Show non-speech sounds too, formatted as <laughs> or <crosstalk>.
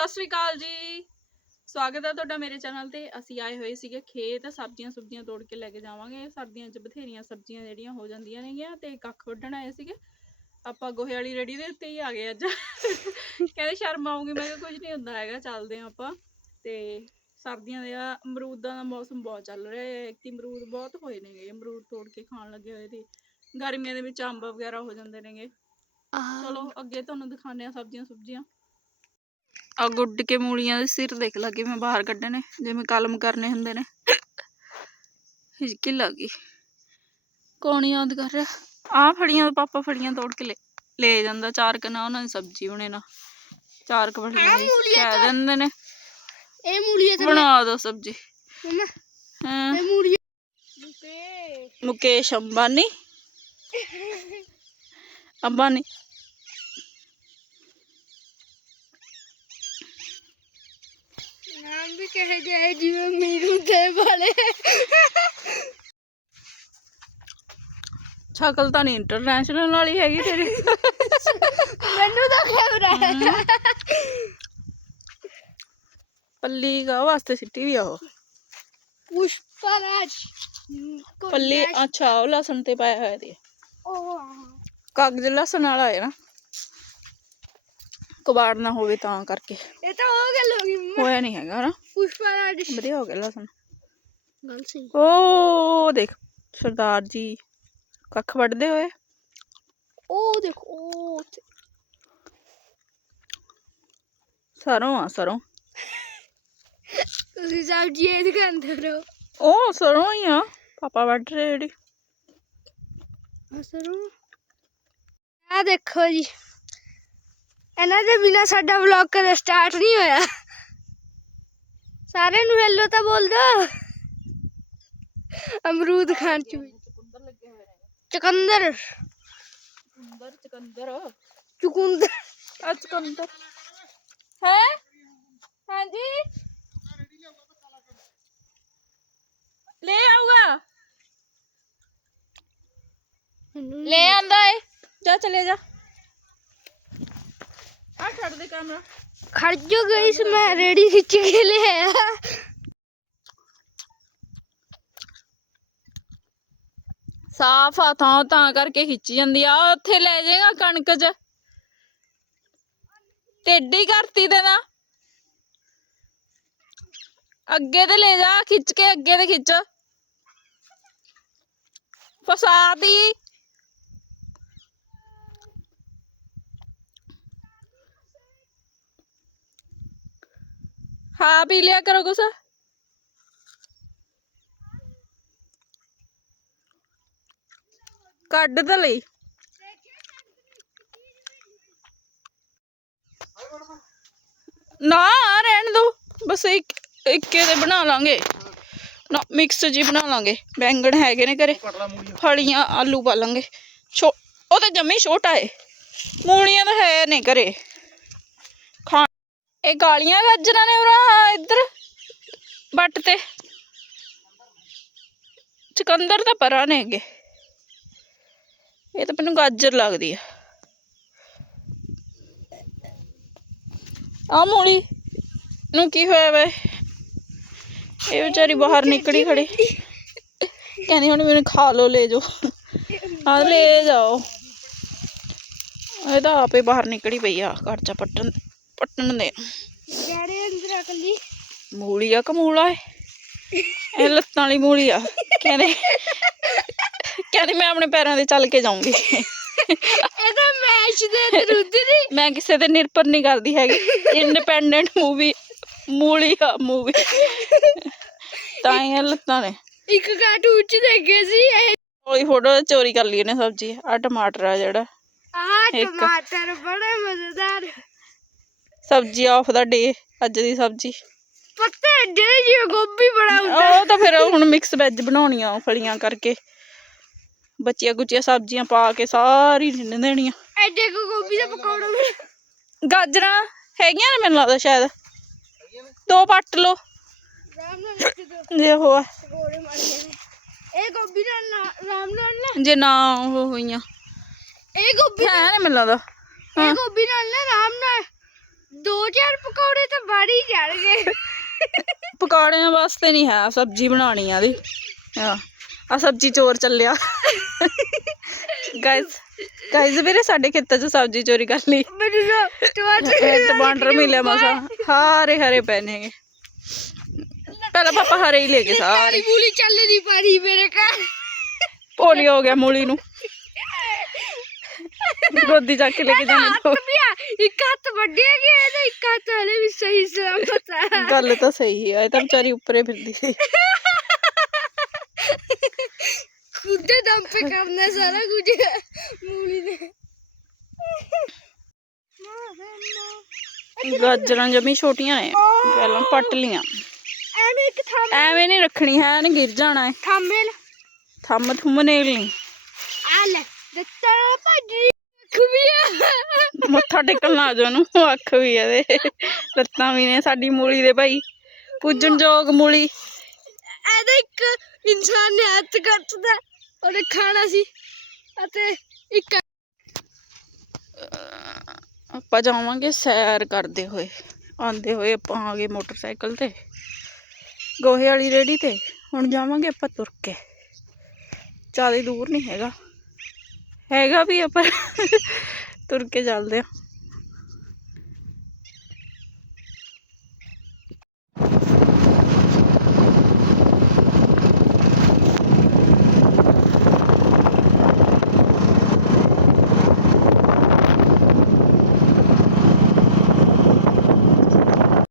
ਸਤਿ ਸ਼੍ਰੀ ਅਕਾਲ ਜੀ। ਸਵਾਗਤ ਹੈ ਤੁਹਾਡਾ ਮੇਰੇ ਚੈਨਲ ਤੇ। ਅਸੀਂ ਆਏ ਹੋਏ ਸੀਗੇ ਖੇਤ ਸਬਜ਼ੀਆਂ ਸੁਬਜ਼ੀਆਂ ਤੋੜ ਕੇ ਲੈ ਕੇ ਜਾਵਾਂਗੇ। ਸਰਦੀਆਂ 'ਚ ਬਥੇਰੀਆਂ ਸਬਜ਼ੀਆਂ ਜਿਹੜੀਆਂ ਹੋ ਜਾਂਦੀਆਂ ਨੇਗੀਆਂ ਤੇ ਕੱਖ ਵੱਢਣ ਆਏ ਸੀਗੇ। ਆਪਾਂ ਗੋਹੇ ਵਾਲੀ ਰੇੜੀ ਦੇ ਉੱਤੇ ਹੀ ਆ ਗਏ ਅੱਜ। ਕਹਿੰਦੇ ਸ਼ਰਮ ਆਉਂਗੀ ਮੈਂ ਕਿਹਾ ਕੁਝ ਨਹੀਂ ਹੁੰਦਾ ਹੈਗਾ ਚੱਲਦੇ ਹਾਂ ਆਪਾਂ। ਤੇ ਸਰਦੀਆਂ ਦੇ ਆ ਅਮਰੂਦਾਂ ਦਾ ਮੌਸਮ ਬਹੁਤ ਚੱਲ ਰਿਹਾ ਹੈ। ਇੱਕ ਅਮਰੂਦ ਬਹੁਤ ਹੋਏ ਨੇਗੇ ਅਮਰੂਦ ਤੋੜ ਕੇ ਖਾਣ ਲੱਗੇ ਹੋਏ ਤੇ ਗਰਮੀਆਂ ਦੇ ਵਿੱਚ ਅੰਬ ਵਗੈਰਾ ਹੋ ਜਾਂਦੇ ਨੇਗੇ। ਚਲੋ ਅੱਗੇ ਤੁਹਾਨੂੰ ਦਿਖਾਉਂਦੇ ਆ ਸਬਜ਼ੀਆਂ ਸੁਬਜ਼ੀਆਂ। ਆ ਗੁੱਡ ਕੇ ਮੂਲੀਆਂ ਦੇ ਸਿਰ ਦੇਖ ਲੱਗੇ ਮੈਂ ਬਾਹਰ ਕੱਢੇ ਨੇ ਜਿਵੇਂ ਕਲਮ ਕਰਨੇ ਹੁੰਦੇ ਨੇ। ਹਿਜਕੀ ਲੱਗੀ ਕੌਣ ਯਾਦ ਕਰ ਰਿਹਾ? ਆ ਫੜੀਆਂ ਪਾਪਾ ਫੜੀਆਂ ਤੋੜ ਕੇ ਲੈ ਲੈ ਜਾਂਦਾ ਚਾਰ ਕਨਾ ਉਹਨਾਂ ਦੀ ਸਬਜ਼ੀ ਬਣੇ ਨਾ। ਚਾਰ ਕ ਫੜੀਆਂ ਕਹਿ ਦਿੰਦੇ ਨੇ। ਇਹ ਮੂਲੀਆਂ ਤੇ ਬਣਾ ਦੋ ਸਬਜ਼ੀ। ਮਮਾ ਹਾਂ। ਇਹ ਮੂਲੀਆਂ ਤੇ ਮੁਕੇਸ਼ ਅੰਬਾਨੀ ਅੰਬਾਨੀ। <laughs> ਨਾਮ ਵੀ ਕਹੇ ਜਾਏ ਜਿਵੇਂ ਮੀਰੂ ਦੇ ਵਾਲੇ। ਸ਼ਕਲ ਤਾਂ ਨਹੀਂ ਇੰਟਰਨੈਸ਼ਨਲ ਵਾਲੀ ਹੈਗੀ ਤੇਰੀ। ਮੈਨੂੰ ਤਾਂ ਖਬਰ ਹੈ ਪੱਲੀ ਗਾ ਵਾਸਤੇ ਸਿੱਟੀ ਵੀ ਆ ਉਹ। ਪੁਸ਼ਪਰਾਜ ਪੱਲੀ ਅੱਛਾ ਉਹ ਲਸਣ ਤੇ ਪਾਇਆ ਹੋਇਆ ਦੀ ਉਹ ਕਾਗਜ਼ ਲਸਣ ਵਾਲਾ ਹੈ ਨਾ। ਕਬਾੜ ਨਾ ਹੋਵੇ ਤਾਂ ਕਰਕੇ। ਇਹ ਤਾਂ ਉਹ ਗੱਲ ਹੋ ਗਈ ਮੰਮਾ। ਹੋਇਆ ਨਹੀਂ ਹੈਗਾ ਨਾ। ਪੁਸ਼ਪਰਾਜ ਵਧੀਆ ਹੋ ਗਿਆ ਲਸਣ। ਗੱਲ ਸਹੀ। ਓ ਦੇਖ ਸਰਦਾਰ ਜੀ ਕੱਖ ਵੱਢਦੇ ਹੋਏ। ਉਹ ਦੇਖੋ ਉਹ ਉੱਥੇ। ਸਰੋਂ ਆ ਸਰੋਂ। ਤੁਸੀਂ ਸਬਜ਼ੀ ਇਹ ਦੁਕਾਨਦਾਰ ਰਹੋ ਉਹ। ਸਰੋਂ ਹੀ ਆ। ਪਾਪਾ ਵੱਢ ਰਹੇ ਜਿਹੜੀ। ਅਸਰੋਂ ਆ ਦੇਖੋ ਜੀ। ਇਹਨਾਂ ਦੇ ਬਿਨਾ ਸਾਡਾ ਵਲੌਗ ਕਦੇ ਸਟਾਰਟ ਨਹੀਂ ਹੋਇਆ। ਸਾਰਿਆਂ ਨੂੰ ਹੈਲੋ ਤਾਂ ਬੋਲ ਦੋ। ਅਮਰੂਦ ਖਾਣ ਚ ਵੀ। ਚਕੰਦਰ ਚਕੰਦਰ। ਚਕੰਦਰ ਚੁਕੰਦਰ। ਆ ਚਕੰਦਰ। ਹੈ? ਹਾਂਜੀ? ਲੈ ਆਊਗਾ। ਲੈ ਆਂਦਾ ਏ। ਜਾ ਚਲੇ ਜਾ। ਆ ਛੱਡ ਦੇ ਕੈਮਰਾ ਖੜ ਜੋ ਗਈ ਸੀ ਮੈਂ ਰੇੜੀ ਖਿੱਚ ਕੇ ਲੈ ਆਇਆ ਸਾਫ਼ ਆ ਥਾਂ ਤਾਂ ਕਰਕੇ ਖਿੱਚੀ ਜਾਂਦੀ ਆ। ਉੱਥੇ ਲੈ ਜਾਏਗਾ ਕਣਕ 'ਚ। ਟੇਢੀ ਕਰਤੀ ਤੇ ਨਾ। ਅੱਗੇ ਤੇ ਲੈ ਜਾ ਖਿੱਚ ਕੇ ਅੱਗੇ ਤੇ ਖਿੱਚ। ਫਸਾਤੀ ਹਾਂ ਪੀ ਲਿਆ ਕਰੋ ਕੁਛ ਕੱਢ ਤਾਂ ਲਈ ਨਾ ਰਹਿਣ ਦੋ ਬਸ ਇੱਕ ਇੱਕੇ ਦੇ ਬਣਾ ਲਾਂਗੇ ਨਾ ਮਿਕਸ ਜੀ ਬਣਾ ਲਾਂਗੇ ਬੈਂਗਣ ਹੈਗੇ ਨੇ ਘਰੇ ਫਲੀਆਂ ਆਲੂ ਪਾ ਲਾਂਗੇ ਛੋ ਉਹ ਤਾਂ ਜੰਮੀ ਛੋਟਾ ਏ ਮੂਲੀਆਂ ਤਾਂ ਹੈ ਨੇ ਘਰੇ ਖਾ ਇਹ ਗਾਲੀਆਂ ਗਾਜਰਾਂ ਨੇ ਉਰਾ ਇੱਧਰ। ਬੱਟ ਤੇ ਚਕੰਦਰ ਤਾਂ ਪਰਾਂ ਨੇ ਹੈਗੇ ਇਹ ਤਾਂ ਮੈਨੂੰ ਗਾਜਰ ਲੱਗਦੀ ਆ। ਆ ਮੂਲੀ ਨੂੰ ਕੀ ਹੋਇਆ ਵੇ? ਇਹ ਵਿਚਾਰੀ ਬਾਹਰ ਨਿਕਲੀ ਖੜੀ। ਕਹਿੰਦੀ ਹੁਣ ਮੈਨੂੰ ਖਾ ਲੋ ਲੈ ਜਾਓ। ਆ ਲੈ ਜਾਓ। ਇਹ ਤਾਂ ਆਪੇ ਬਾਹਰ ਨਿਕਲੀ ਪਈ ਆ, ਘਰ ਚ ਪੱਟਣ। ਪੱਟਣ ਦੇ ਜਿਹੜੇ ਅੰਦਰ ਅਕਲੀ ਮੂਲੀ ਆ ਕਮੂਲਾ ਏ ਇਹ ਲੱਤਾਂ ਵਾਲੀ ਮੂਲੀ ਆ ਕਹਿੰਦੇ ਕਹਿੰਦੀ ਮੈਂ ਆਪਣੇ ਪੈਰਾਂ ਤੇ ਚੱਲ ਕੇ ਜਾਊਂਗੀ ਇਹ ਤਾਂ ਮੈਚ ਦੇ ਵਿਰੁੱਧ ਨਹੀਂ ਮੈਂ ਕਿਸੇ ਤੇ ਨਿਰਭਰ ਨਹੀਂ ਕਰਦੀ ਹੈਗੀ ਇੰਡੀਪੈਂਡੈਂਟ ਮੂਵੀ ਮੂਲੀ ਆ ਮੂਵੀ ਤਾਂ ਇਹ ਲੱਤਾਂ ਨੇ ਇੱਕ ਕਾਰਟੂਨ ਚ ਦੇਖੇ ਸੀ ਇਹ ਉਹੀ ਫੋਟੋ ਚੋਰੀ ਕਰ ਲਈ ਨੇ ਸਬਜ਼ੀ ਆ ਟਮਾਟਰ ਆ ਜਿਹੜਾ ਆਹ ਇੱਕ। ਟਮਾਟਰ ਬੜੇ ਮਜ਼ੇਦਾਰ ਸਬਜ਼ੀ ਆਫ ਦਾ ਡੇ ਅੱਜ ਦੀ ਸਬਜ਼ੀ। ਪੱਤੇ ਡੇ ਜੀ ਗੋਭੀ ਬੜਾ ਉਹ ਤਾਂ ਫਿਰ ਹੁਣ ਮਿਕਸ ਵੈਜ ਬਣਾਉਣੀਆਂ ਫਲੀਆਂ ਕਰਕੇ। ਬੱਚੀਆਂ ਗੁੱਚੀਆਂ ਸਬਜ਼ੀਆਂ ਪਾ ਕੇ ਸਾਰੀ ਰਿੰਨ ਦੇਣੀਆਂ। ਐਡੇ ਕੋ ਗੋਭੀ ਦਾ ਪਕੌੜਾ ਗਾਜਰਾਂ ਹੈਗੀਆਂ ਨੇ ਮੈਨੂੰ ਲੱਗਦਾ ਸ਼ਾਇਦ। ਦੋ ਪੱਟ ਦੋ। ਜੇ ਉਹ ਆ। ਪਕੌੜੇ ਮਾਰ ਨੇ ਇਹ ਗੋਭੀ ਦਾ ਨਾ- ਰਾਮ ਨਾਲ ਨਾ। ਜੇ ਨਾ ਉਹ ਹੋਈਆਂ। ਇਹ ਗੋਭੀ ਹੈ ਨੇ ਮੈਨੂੰ ਲੱਗਦਾ। ਇਹ ਗੋਭੀ ਨਾਲ ਨਾ ਰਾਮ ਨਾਲ। ਦੋ ਚਾਰ ਪਕੌੜੇ ਤਾਂ ਬਾੜੀ ਚੜ ਗਏ ਪਕੌੜਿਆਂ ਵਾਸਤੇ ਨਹੀਂ ਹੈ ਸਬਜ਼ੀ ਬਣਾਉਣੀ ਆ ਦੀ ਆ ਆ ਸਬਜ਼ੀ ਚੋਰ ਚੱਲਿਆ। ਗਾਇਸ ਗਾਇਸ ਵੀਰੇ ਸਾਡੇ ਖੇਤਾਂ 'ਚ ਸਬਜ਼ੀ ਚੋਰੀ ਕਰ ਲਈ। ਮੈਨੂੰ ਨਾ ਟਮਾਟਰ ਮਿਲਿਆ ਮਸਾ। ਹਾਰੇ ਹਰੇ ਪਏ ਨੇਗੇ ਪਹਿਲਾਂ ਪਾਪਾ ਹਰੇ ਹੀ ਲੈ ਗਏ ਸਾਰੇ। ਮੂਲੀ ਚੱਲ ਨਹੀਂ ਪਾਰੀ ਮੇਰੇ ਘਰ। ਪੋਲੀਓ ਹੋ ਗਿਆ ਮੂਲੀ ਨੂੰ। ਗੋਦੀ ਚੱਕ ਕੇ ਲੈ ਕੇ ਜਾਣੇ ਹੱਥ ਵੀ ਆ ਇੱਕ ਹੱਥ ਵੱਡਿਆ ਗਿਆ ਤੇ ਇੱਕ ਹੱਥ ਹਲੇ ਵੀ ਸਹੀ ਸਲਾਮਤ ਆ ਗੱਲ ਤਾਂ ਸਹੀ ਹੈ ਇਹ ਤਾਂ ਵਿਚਾਰੀ ਉੱਪਰੇ ਫਿਰਦੀ ਸੀ ਖੁਦ ਦੇ ਦਮ पे करना है सारा कुछ मूली ने <laughs> ਗਾਜਰਾਂ ਜਮੀ ਛੋਟੀਆਂ ਨੇ ਪਹਿਲਾਂ ਪੱਟ ਲੀਆਂ ਐਵੇਂ ਇੱਕ ਥੰਮ ਐਵੇਂ ਨਹੀਂ ਰੱਖਣੀ ਹੈ ਨੇ ਗਿਰ ਜਾਣਾ ਹੈ ਥੰਮੇਲ ਥੰਮ ਥੁੰਮ ਨੇਲ ਨਹੀਂ ਆ ਲੈ ਦਿੱਤਾ ਭਾਜੀ ਖੁਬੀਆ ਮੱਥਾ ਟੇਕਣ ਲਾ ਜਾ ਉਹਨੂੰ। ਅੱਖ ਵੀ ਇਹਦੇ। ਲੱਤਾਂ ਵੀ ਨੇ ਸਾਡੀ ਮੂਲੀ ਦੇ ਭਾਈ। ਪੂਜਣ ਯੋਗ ਮੂਲੀ। ਇਹਦਾ ਇੱਕ ਇਨਸਾਨ ਨੇ ਹੱਥ ਕੱਟਦਾ। ਉਹਨੇ ਖਾਣਾ ਸੀ। ਅਤੇ ਇੱਕ ਆਪਾਂ ਜਾਵਾਂਗੇ ਸੈਰ ਕਰਦੇ ਹੋਏ। ਆਂਦੇ ਹੋਏ ਆਪਾਂ ਆ ਗਏ ਮੋਟਰਸਾਈਕਲ ਤੇ। ਗੋਹੇ ਵਾਲੀ ਰੇੜੀ ਤੇ। ਹੁਣ ਜਾਵਾਂਗੇ ਆਪਾਂ ਤੁਰ ਕੇ। ਜ਼ਿਆਦਾ ਦੂਰ ਨਹੀਂ ਹੈਗਾ। ਹੈਗਾ ਵੀ ਆ ਪਰ ਤੁਰ ਕੇ ਚੱਲਦੇ ਆ